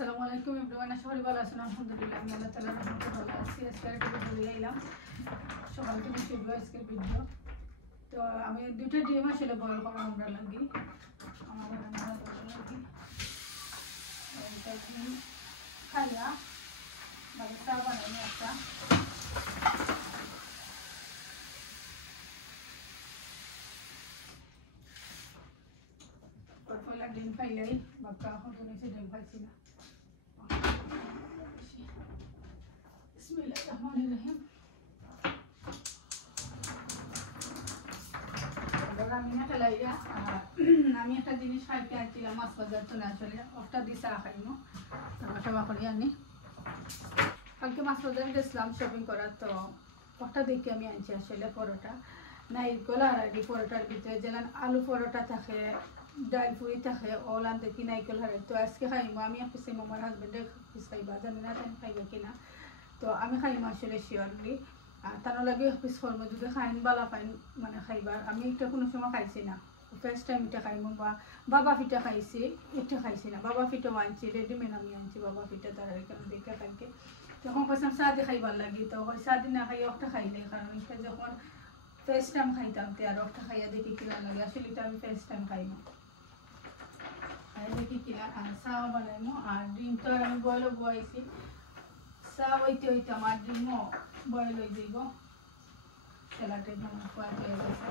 আসসালামু আলাইকুম এভরিওয়ান, আশা করি ভালো আছেন। আলহামদুলিল্লাহ আমি আল্লাহ তাআলার রহমতে ভালো আছি। আজকে একটা ভিডিও এলাম সকাল থেকে শুরু আজকের ভিডিও। তো আমি দুটো ডিম আসলে বয়েল করা আমরা লাগি আমার লাগি খাইয়া মানে চা বানাই একটা পয়লা ডিম খাইলাই বাপ্পা এখন তো নিচে ডিম খাইছি না। বিসমিল্লাহির রহমানির রহিম। আমি একটা জিনিস খাইতে আসছিলাম মাছ বাজার চলে আসলে একটা দিয়ে চা খাইনো সবা করি আনি। কালকে মাছ বাজারে গেছিলাম শপিং করার, তো একটা দেখে আমি আনছি আসলে পরোটা নাইকল আর কি পরোটার ভিতরে যেন আলু পরোটা থাকে, ডাল পুরি থাকে, ওলান দেখি নাইকল হারে। তো আজকে খাইমো আমি পিছাইম, আমার হাজবেন্ডে পিস খাইবা জানি না তাই খাইবে কিনা। তো আমি খাইমো আসলে শিওরলি, আর তার লাগে পিস করবো যদি খাইন বালা পাইন মানে খাইবার। আমি এটা কোনো সময় খাইছি না, ফার্স্ট টাইম এটা খাইমো। বা বাবা ফিটা খাইছি, এটা খাইছি না। বাবা ফিটাও আনছি, রেডিমেড আমি আনছি বাবা ফিটা, তার এখানে দেখে খাইকে তখন কইসাম সাদি খাইবার লাগি। তো ওই সাদি না খাই একটা খাইলে, কারণ এটা যখন ফার্স্ট টাইম খাইতাম তে আর একটা খাইয়া দেখি কিনা লাগে। আসলে এটা আমি ফার্স্ট টাইম খাইমো, খাই দেখি কিনা। আর চাও বানাইমো, আর ডিম তো আমি বয়লও বয়াইছি। চা হইতে হইতে আমার ডিমও বয়ল হয়ে যাইব। সেলাটের জন্য খোয়া হয়ে গেছে।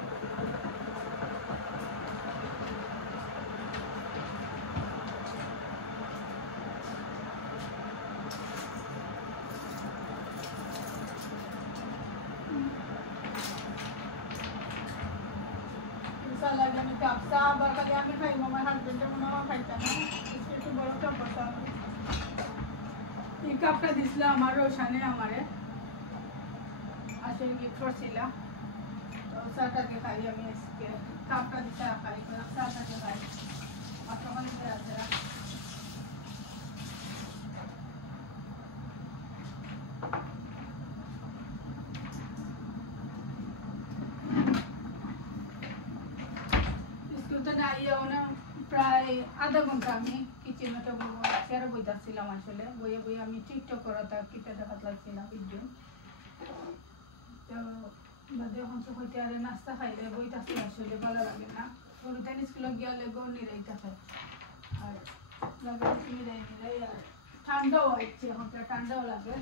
আমি কাপ চা আবার খালি আমি খাইব, আমার হাজবেন্ডের মনে হয় খাইতাম না, একটু বড় কাপ বসা। এই কাপটা দিছিল আমার রোশানে আমারে আসলে গিফট করছিলাম। তো চাটা দিয়ে খাই আমি আজকে, কাপটা দিয়ে চা খাই, চাটা দিয়ে খাই সকালে আছে। প্রায় আধা ঘন্টা আমি কিচেনটা চেয়ারে বইতাছিলাম আসলে। বইয়ে বইয়ে আমি টিকটক করা তার কিতা দেখাত লাগছিলাম ভিডিও। তো বাদে এখন তো হইতে আরে নাস্তা খাইলে বইতাছি আসলে ভালো লাগে না। শুরুতে স্কুলে গিয়ালে গো নিরাই থাকে আর লাগে নিরাই নিরাই, আর ঠান্ডাও হচ্ছে এখন, ঠান্ডাও লাগে।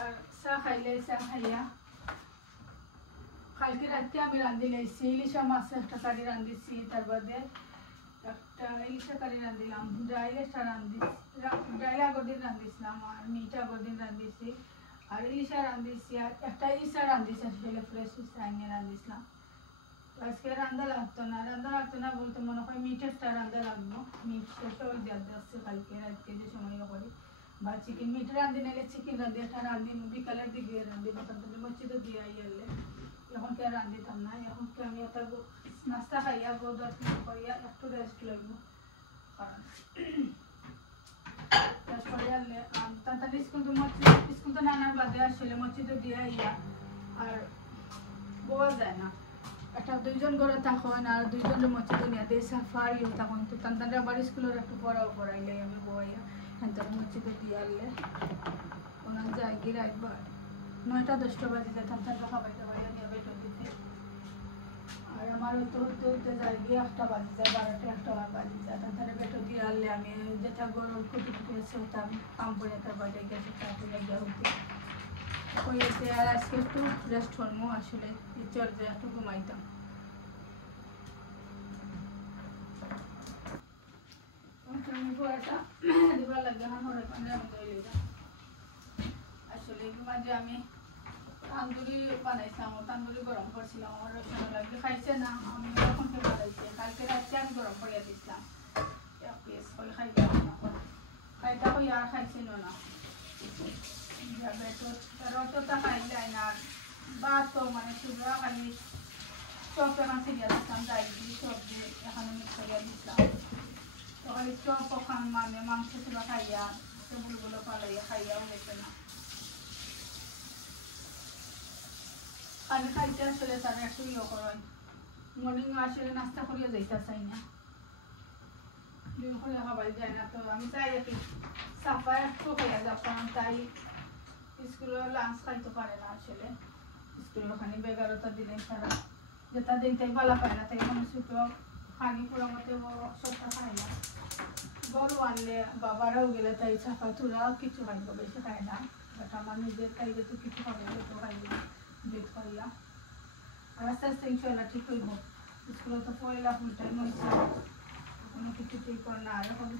আর চা খাইলে চা খাইয়া কালকে রাতে আমি রাঁধি লাইছি ইলিশা মাছ একটা কারি রাঁধিছি, তার বাদে একটা ইলিশা কারি রাঁধিলাম, ডাইল একটা ডাইল আগর দিন রাঁধিছিলাম, আর মিট আগর দিন রাঁধিছি, আর ইলিশা রাঁধিছি, আর একটা ইলিশা রাঁধিছি আসলে ফ্রেশ ইলিশা আনিয়ে রাঁধিছিলাম। তো আজকে রান্না লাগতো না বলতে মনে হয় মিটেরটা রান্না লাগবো। মিট শেষ হয়ে যাচ্ছে কালকে রাতকে যে সময় করি, বা চিকেন মিট রাঁধি নাইলে চিকেন রাঁধি একটা রাঁধি বিকালের দিকে রাঁধি মোটামুটি মসজিদে দিয়ে আইয়ালে। এখন কে রাঁধিতাম না, এখন কি আমি একটা নাস্তা খাইয়া গোদর করিয়া একটু রেস্ট লাগবো, কারণ রেস্ট করিয়া তাড়াতাড়ি স্কুল তো নানার বাদে আসলে মসজিদে দিয়ে আইয়া আর বোয়া যায় না। একটা দুইজন ঘরে তখন আর দুইজনের মসজিদে নিয়ে দিয়ে সাফারিও তখন তো তাড়াতাড়ি আবার স্কুলের একটু পড়াও পড়াইলে আমি বইয়া তাড়াতাড়ি মসজিদে দিয়ে আনলে ওনার যায় গিয়ে একবার 9টা-10টা বাজে যেতাম, তারপর খাবাইতে পারিয়া নিয়ে বেটো দিতে। আর আমার হইতে হইতে হইতে যাই গিয়ে 1টা বাজে যায়, 12টা-1টা বাজে যায়। তারপরে বেটো দিয়ে আনলে আমি যেটা গরম কুটি কুটি আছে ওটা আমি কাম করে তারপর দেখে তাড়াতাড়ি গিয়ে হইতে হইতে। আর আজকে একটু রেস্ট করবো আসলে, চর্চা একটু ঘুমাইতাম। দিবার লাগে আসলে মাঝে আমি তান্দুরি বানাইছিলাম, তান্দুরি গরম করছিলাম, আমার রসুন লাগবে খাইছে না। আমি এখন কে বানাইছি কালকে রাত্রে আমি গরম করিয়া দিছিলাম এক পিস, ওই খাইতে খাইতে হই আর খাইছিল না। রসটা খাইলে না ভাত তো মানে সুন্দর খালি চপ এখন ছিড়িয়া দিচ্ছিলাম, ডাইলি সবজি এখানে মিক্স করিয়া দিচ্ছিলাম। তো খালি চপ ওখান মানে মাংস ছিল খাইয়া সেগুলো পালাইয়া খাইয়াও গেছে না। আমি খাইতে আসলে তারা একটু ইয়ে করেন মর্নিং আসলে নাস্তা করিয়া যাইতে চাই না। ডিম করে খাবার যায় না, তো আমি চাই আর কি সাফা একটু খাইয়া যাব, কারণ তাই স্কুলে লাঞ্চ খাইতে পারে না আসলে। স্কুলে ওখানে বেগারতা দিলে তারা যেটা দিন তাই ভালো পায় না, তাই মানুষ একটু খানি পুরো মতো সবটা খায় না। গরু আনলে বাবারাও গেলে তাই সাফা তুরাও কিছু খাইব, বেশি খায় না। বাট আমার নিজের খাইলে তো কিছু খাবে, তো খাইব বেট খাইয়া। আর আস্তে আস্তে ইনশাল্লাহ ঠিক হইব। স্কুলে তো পয়লা ফুল টাইম হয়েছে, কোনো কিছু ঠিক করে না। আর এখন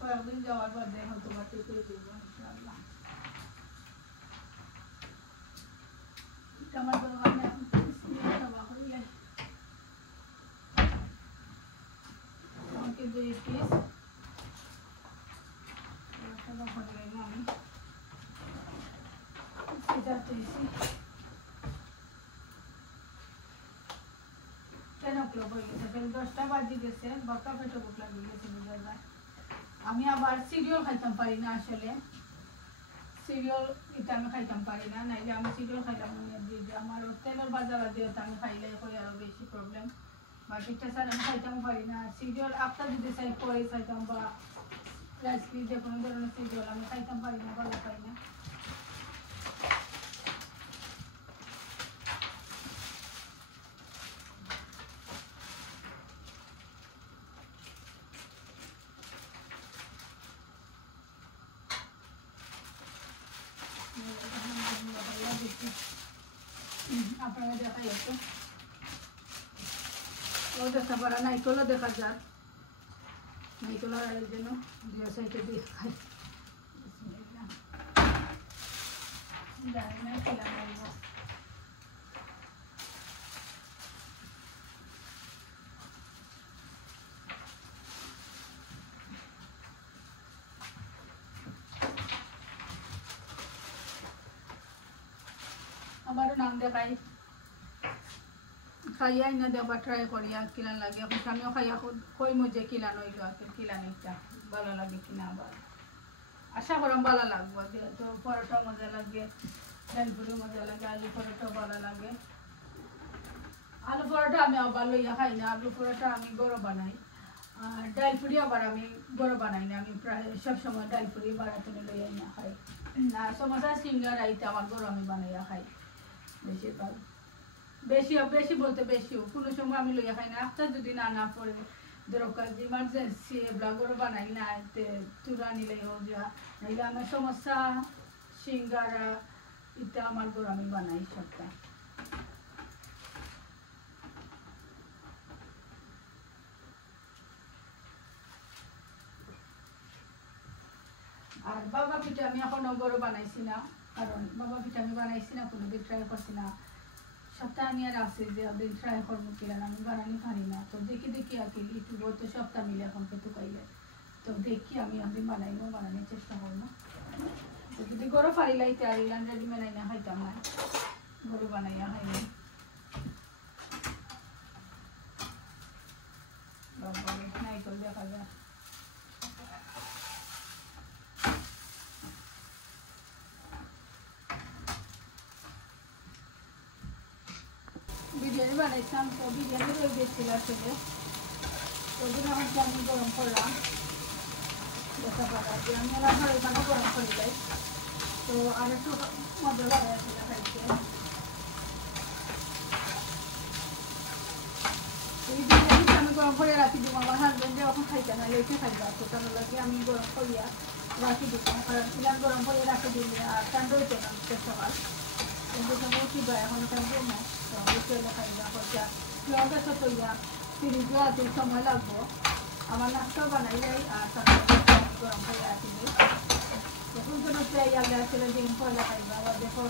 কয়েকদিন যাওয়ার পর দেখো তোমার ঠিক হয়ে দিব ইনশাল্লাহ। আমার দোকানে এখন খাওয়া হইলে আমাকে 2 পিস খাওয়া হয়ে গেল। আমি সিজাতে দিছি 10 o'clock হয়ে গেছে, 10টা বাজে গেছে, বাচ্চা পেটে ভুক লাগিয়ে গেছে বুঝা যায়। আমি আবার সিরিয়াল খাইতাম পারি না আসলে, সিরিয়াল এটা আমি খাইতাম পারি না, নাইলে আমি সিরিয়াল খাইতাম দিয়ে আমার তেলের বাজার দিয়ে আমি খাইলে হয় আরো বেশি প্রবলেম। বাট এটা স্যার আমি খাইতাম পারি না। সিরিয়াল আপনার যদি চাই পরে খাইতাম বা রাইস যে কোনো ধরনের সিরিয়াল আমি খাইতাম পারি না, ভালো পাই না। আপনারা দেখাই একটু ও দেখা পারা নাইকলও দেখা যাক, নাইকল আর জন্য দুই সাইডে দিয়ে খাই। জানি না খেলা করবো। আমারও নাম দেখাই খাইয়া না দেবা ট্রাই করিয়া কিনা লাগে। এখন আমিও খাইয়া কই মজে কিনা নইল আর কিনা নিটা ভালো লাগে কিনা। আবার আশা করলাম ভালো লাগবো, যেহেতু পরোটা মজা লাগে, ডালপুরি মজা লাগে, আলু পরোটাও ভালো লাগে। আলু পরোটা আমি আবার লইয়া খাই না, আলু পরোটা আমি গরো বানাই। আর ডালপুরি আবার আমি গরো বানাই না, আমি প্রায় সবসময় ডালপুরি বাড়াতে লইয়া না খাই। আর সমোসা সিঙ্গারা এটা আমার গরো আমি বানাইয়া খাই বেশিরভাগ। বেশি বলতে বেশিও কোনো সময় আমি লইয়া খাই না। একটা যদি না পড়ে দরকার ইমার্জেন্সি এগুলো বানাই না, এতে তুরা নিলে যা নাইলে আমার সমস্যা সিঙ্গারা এটা আমার গরু আমি বানাই সবটা। আর বাবা পিঠা আমি এখনো গরু বানাইছি না, কারণ বাবা পিঠা আমি বানাইছি না, কোনোদিন ট্রাই করছি না। সপ্তাহ আমি আর আসছি যে দিন ট্রাই করবো কিনা, আমি বানানি পারি না। তো দেখি আর কি ইউটিউব তো সপ্তাহ মিলে এখন কিন্তু পাইলে, তো দেখি আমি একদিন বানাইবো, বানানোর চেষ্টা করবো। তো যদি গরু পারিলাইতে আর ইলান রেডি বানাই না খাইতাম না, গরু বানাইয়া খাইনি। নাইকল দেখা যায় বিরিয়ানি বানাইছিলাম, তো বিরিয়ানি রয়ে গেছিল আসলে, ওই জন্য এখন আমি গরম করলাম। দেখা পারা যে আমি আমার এখানে গরম করে যাই, তো আর একটু মজা লাগে আসলে খাইতে। এই বিরিয়ানিটা আমি গরম করে রাখি দিব, আমার হাজবেন্ডে এখন খাইতে না লেটে খাইবা, তো তার লাগে আমি গরম করিয়া রাখি দিব। কারণ ইলাম গরম করে রাখি দিলে আর ঠান্ডা হইতে না সকাল, কিন্তু সময় কি বা এখন ঠান্ডা না, তো আমি চলে খাইবা খরচা কেউ গেছে তৈয়া ফ্রিজও আছে, সময় লাগবো। আমার নাস্তাও বানাই যাই আর গরম করে রাখি দিই। তখন কোনো চাই আগে আসলে ডিম পয়লা খাইবা, আবার দেখো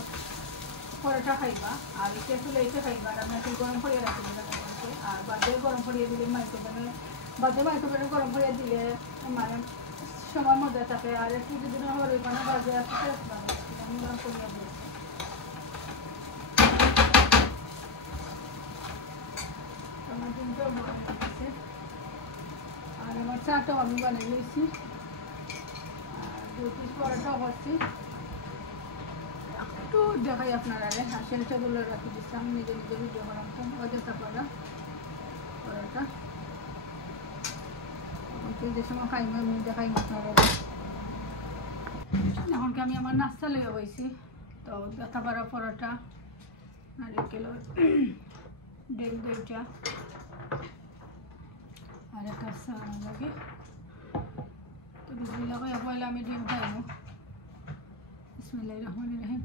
পরোটা খাইবা, আর এটা আসলে এটা খাইবা। আর আমি আসলে গরম করিয়ে রাখি দিই, আর বাদে গরম করিয়ে দিলে মাইক্রোওভেনে গরম করিয়ে দিলে মানে সময় মধ্যে থাকে। আর একটু যদি না হলে মানে বাজে আসতে আমি গরম করিয়ে দিই। আমার ডিমটাও গরম হয়েছে, আর আমার চাটাও আমি বানিয়ে নিয়েছি, আর 2 পিস পরোটাও করছি। একটু দেখাই আপনারা আসলে টেবিল রাখি দিচ্ছি, আমি নিজে ভিডিও বানাতাম অযথা পরোটা। যে সময় খাইমু আমি দেখাইমু আপনারা। এখন আমি আমার নাস্তা লইয়া বইছি, তো ব্যথা বাড়া পরোটা, নারিকেলের ডিম দুইটা আর একটা সালাদ লাগে। তো বিসমিল্লাহ কইয়া পয়লা আমি ডিম খাইমু। বিসমিল্লাহির রহমানির রহিম।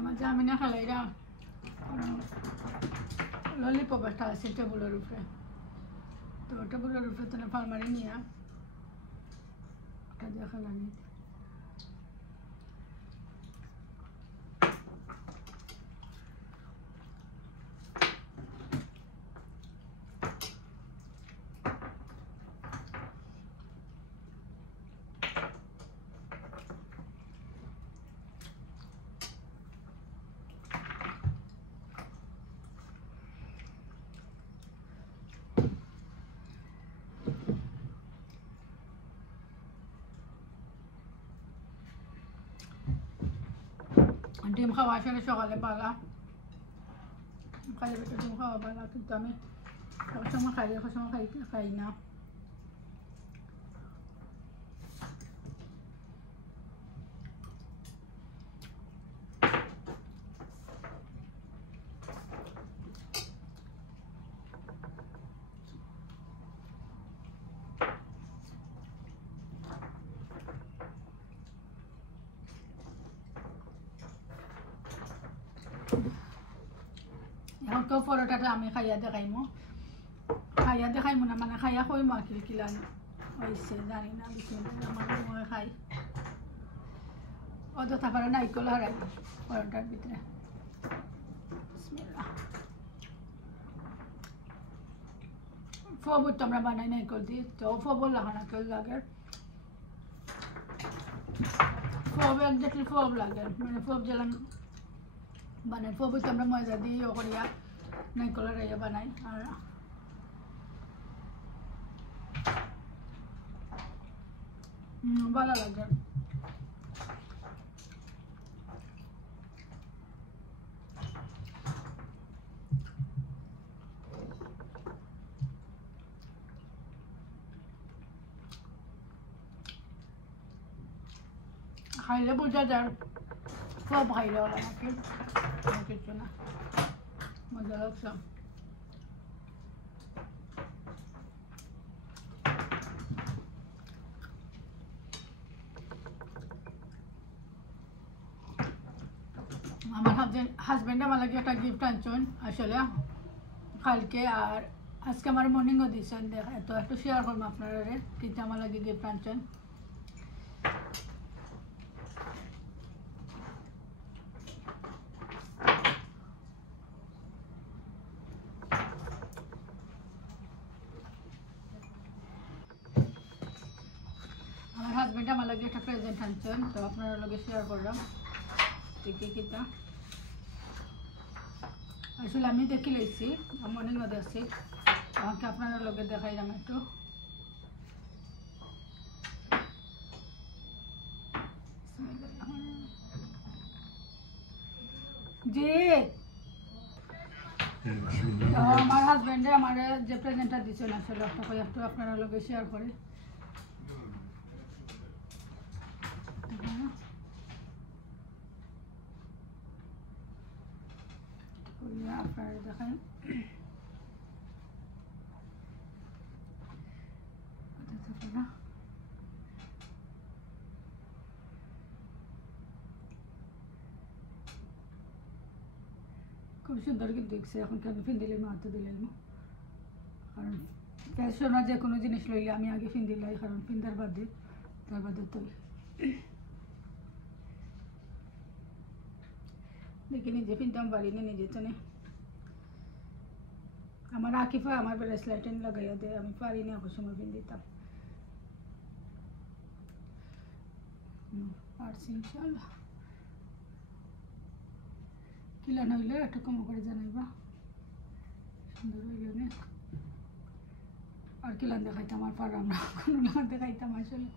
আমার জামিনা খালাইরা ললিপপ একটা আছে টেবুলের উপরে, তো টেবুলের উপরে তো ফার্মারি নিয়ে ওটা দিয়ে খালানি। ডিম খাওয়া আসলে সকালে পালা, খালি পেটে ডিম খাওয়া পালা, কিন্তু আমি সবসময় খাই, সবসময় খাই না। এখন কেউ পরোটাটা আমি খাইয়া দেখাইমু না, মানে খাইয়া কইমু আর কি কিলান হয়েছে জানি না। বিসমিল্লাহ আমার মনে খাই অযথা করে নাইকল হারাই পরোটার ভিতরে। বিসমিল্লাহ। ফবুর তো আমরা বানাই নাইকল দিই, তো ফবর লাগা না কেউ লাগে, ফব একজাক্টলি ফব লাগে, মানে ফব যেলাম বানাই। ফবুর তো আমরা ময়দা দিই ও করিয়া নাইকলের ইয়ে বানাই। আর ভালো লাগে। খাইলে বোঝা যায় সব খাইলে ওরা নাকি কিছু না, মজা লাগছে। আমার হাজবেন্ড আমার লাগে একটা গিফট আনছেন আসলে কালকে, আর আজকে আমার মর্নিংও দিয়েছেন, তো একটু শেয়ার করবো আপনারা কিন্তু আমার লাগে গিফট আনছেন। আমার হাজবেন্ড আমার লাগে একটা প্রেজেন্ট আনছেন, তো আপনারা লগে শেয়ার করলাম দেখি কিতা। আসলে আমি দেখি লইছি মর্নিংও দেখছি, আমাকে আপনারা লগে দেখাইলাম একটু। জি আমার হাজবেন্ডে আমার যে প্রেজেন্টটা দিচ্ছেন আসলে একটু আপনারা লগে শেয়ার করে আপনারা দেখান। খুব সুন্দর কিন্তু দেখছে, এখন আমি ফিন দিলে হাতে দিলে, কারণ সোনা যে কোনো জিনিস লইলে আমি আগে ফিন দিলাই, কারণ ফিন্দার বাদে তার বাদে তো দেখি নিজে ফিনতাম পারিনি, নিজে তো নেই। আমার আকিফা আমার ব্রেসলেট লাগাইয়া দেয়, আমি পারিনি এখন সময় ফিন দিতাম, পারছি ইনশাল্লাহ। কিলান হইলে একটু কম করে জানাইবা সুন্দর হইলে না আর কিলান দেখাইতাম আর পারলাম না কোনো লান দেখাইতাম আসলে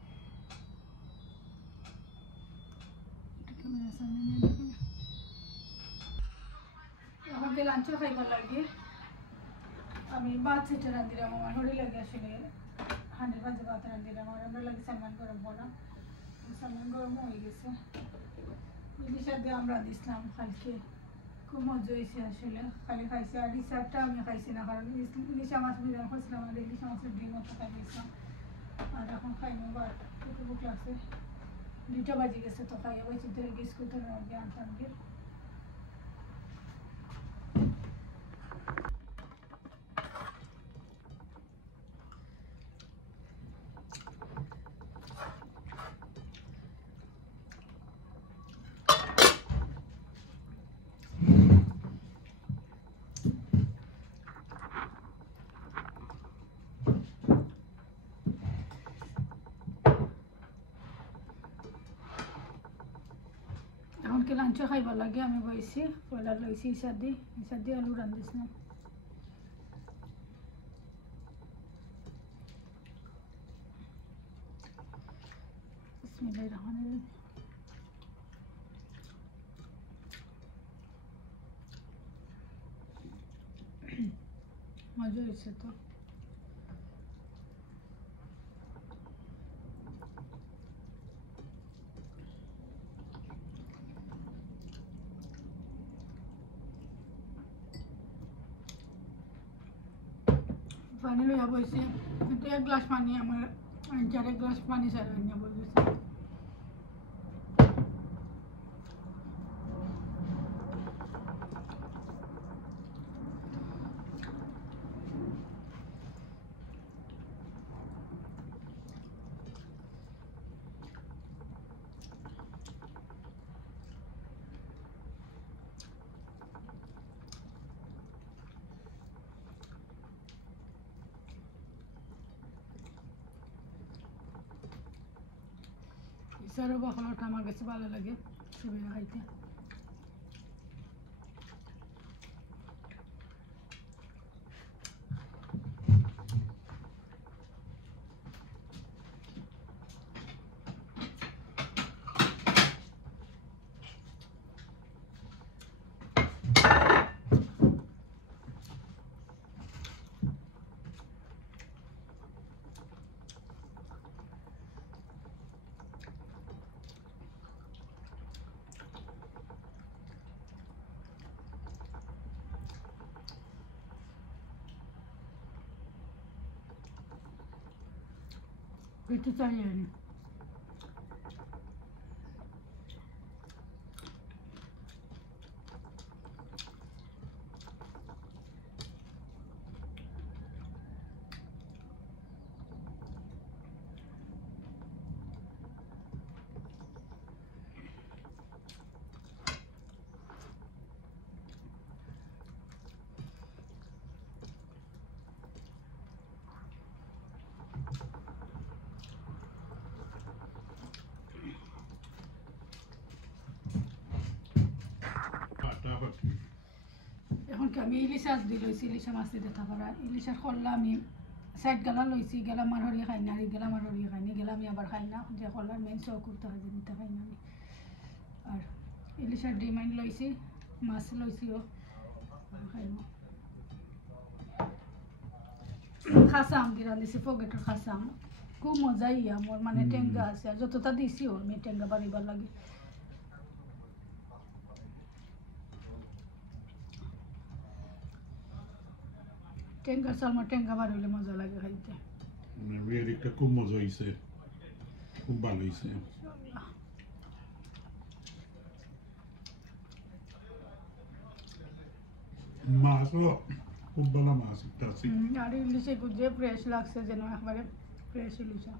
আমাকে লাঞ্চও খাইবার লাগে আমি ভাত সেটা রাঁধিলাম আমার হরি লাগে আসলে হাঁড়ির ভাজে ভাত রাঁধিলাম আর আমরা লাগে সালমান গরম বলা সালমান গরম হয়ে গেছে ইলিশার দিয়ে আমরা দিছিলাম কালকে খুব মজা হয়েছে আসলে খালি খাইছি আর রিসার্ভটা আমি খাইছি না কারণ ইলিশা মাছ বিরিয়ানি করছিলাম আর ইলিশা মাছের ডিম মতো খাই গেছিলাম আর এখন খাইনি বা একটু ভুক লাগছে 2টা বাজে গেছে তো খাইয়া বলছি ধরে বিস্কুটের মধ্যে আনতাম গিয়ে এমনকি লাঞ্চও খাইবার লাগে আমি বইছি পয়লা লইছি ইসার দিয়ে আলু রান্ধিছিলাম বিসমিল্লাহির রহমানির রহিম মজা হয়েছে তো পানি লইয়া বইছে কিন্তু 1 গ্লাস পানি আমার 4 গ্লাস পানি ছাড়া নিয়ে বলছে ইসারও বাখলাটা আমার কাছে ভালো লাগে সুবিধা খাইতে একটু চালিয়ে আনি এখন কি আমি ইলিশ মাছ দি লইছি ইলিশা মাছ দিয়ে দেখা করা ইলিশার খল্লা আমি সাইড গেলা লইছি গেলা আমার হরিয়ে খাই না আর গেলা আমার হরিয়ে খাই না গেলা আমি আবার খাই না যে খল্লার মেন সহ করতে হয় যে নিতে খাই না আমি আর ইলিশার ডিম আইন লইছি মাছ লইছিও খাই না খাসা আম দিয়ে রাঁধিছি পকেটের খাসা আম খুব মজাই আমার মানে টেঙ্গা আছে আর যতটা দিছিও আমি টেঙ্গা বাড়িবার লাগে টেঙ্গা সালমা টেঙ্গা বার হইলে মজা লাগে খাইতে বিরিয়ানিটা খুব মজা হয়েছে খুব ভালো হয়েছে মাছও খুব ভালো মাছ একটা আছে আর ইলিশে যে ফ্রেশ লাগছে যেন একবারে ফ্রেশ ইলিশা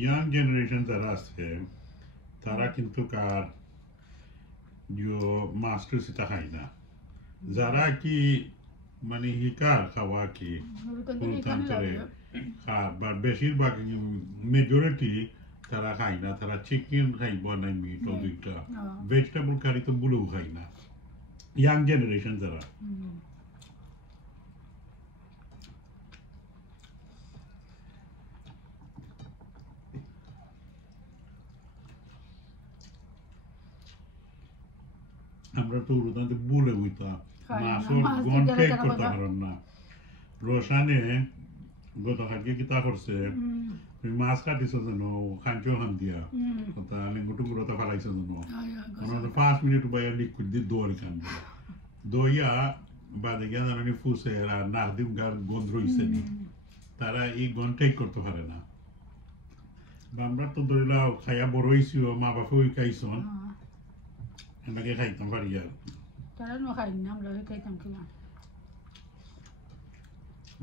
ইয়াং জেনারেশন যারা আছে তারা কিন্তু কার মাছটা সেটা খায় না যারা কি মানে হিকার খাওয়া কি ফুলতান্তরে খার বা বেশিরভাগ মেজরিটি তারা খায় না তারা চিকেন খাইব না মিট ও দুইটা ভেজিটেবল কারি তো বলেও খায় না ইয়াং জেনারেশন যারা আমরা তো উড়াতে বলে হইতাম মাছর গন্টে করতে পারেন না রোশানে গতকালকে কিতা করছে তুমি মাছ কাটিছো জানো খাঞ্চো খান দিয়া কথা লিঙ্গুটু গুড়োটা ফেলাইছো জানো আমরা 5 মিনিট বাইরে লিকুইড দিয়ে দৌড় খান দইয়া বাদে গিয়া জানি ফুসে আর নাকদিম গার গন্ধ হইছে নি তারা এই গন্টেই করতে পারে না আমরা তো ধরিলাও খাইয়া বড় হইছি মা বাপা ওই খাইছন আমাকে খাইতাম পারি আর তারা নো খাই না আমরা খাইতাম কিনা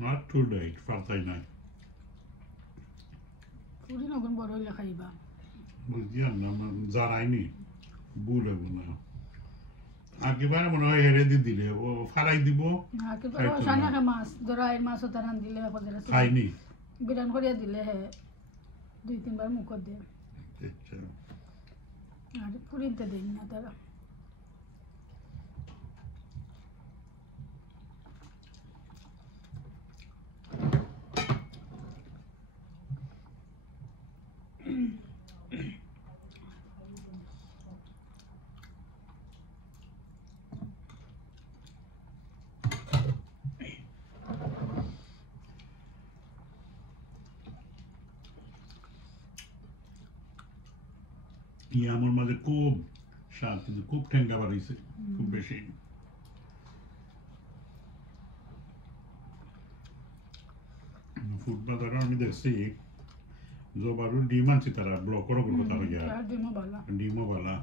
not too late ফারতাই নাই পুরি নগুন বড় হইলে খাইবা বুঝছি না জারাইনি বুলে না একেবারে মনে হয় হেরে দি দিলে ও ফারাই দিব একেবারে সানাকে মাছ দরাই মাছ তারান দিলে খাইনি বিরান করিয়া দিলে হে 2-3 বার মুখ দে আচ্ছা আর পুরিতে দেন না তারা আমার মাঝে খুব স্বাদ কিন্তু খুব ঠেঙ্গা বাড়িছে খুব বেশি ফুটবল দ্বারা আমি দেখছি জবারু ডিম আনছি তারা ব্লকের ওপর কথা হইয়া ডিমও বালা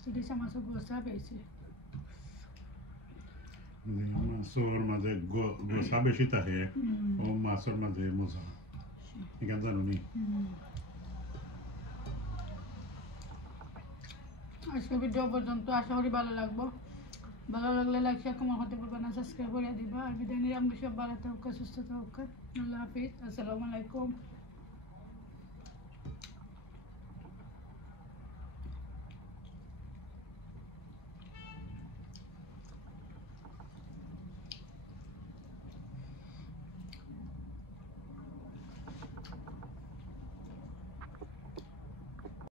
সিরিজা মাছ গোসা পেয়েছে মাছর মাঝে গোসা বেশি থাকে ও মাছের মাঝে মজা এখান জানো নি আজকে ভিডিও পর্যন্ত আশা করি ভালো লাগবো ভালো লাগলে লাইক শেয়ার কমেন্ট করতে ভুলবেন না সাবস্ক্রাইব করে দিবা আর বিদায় নিলাম সব ভালো থাকুক সুস্থ থাকুক আল্লাহ হাফিজ আসসালামু আলাইকুম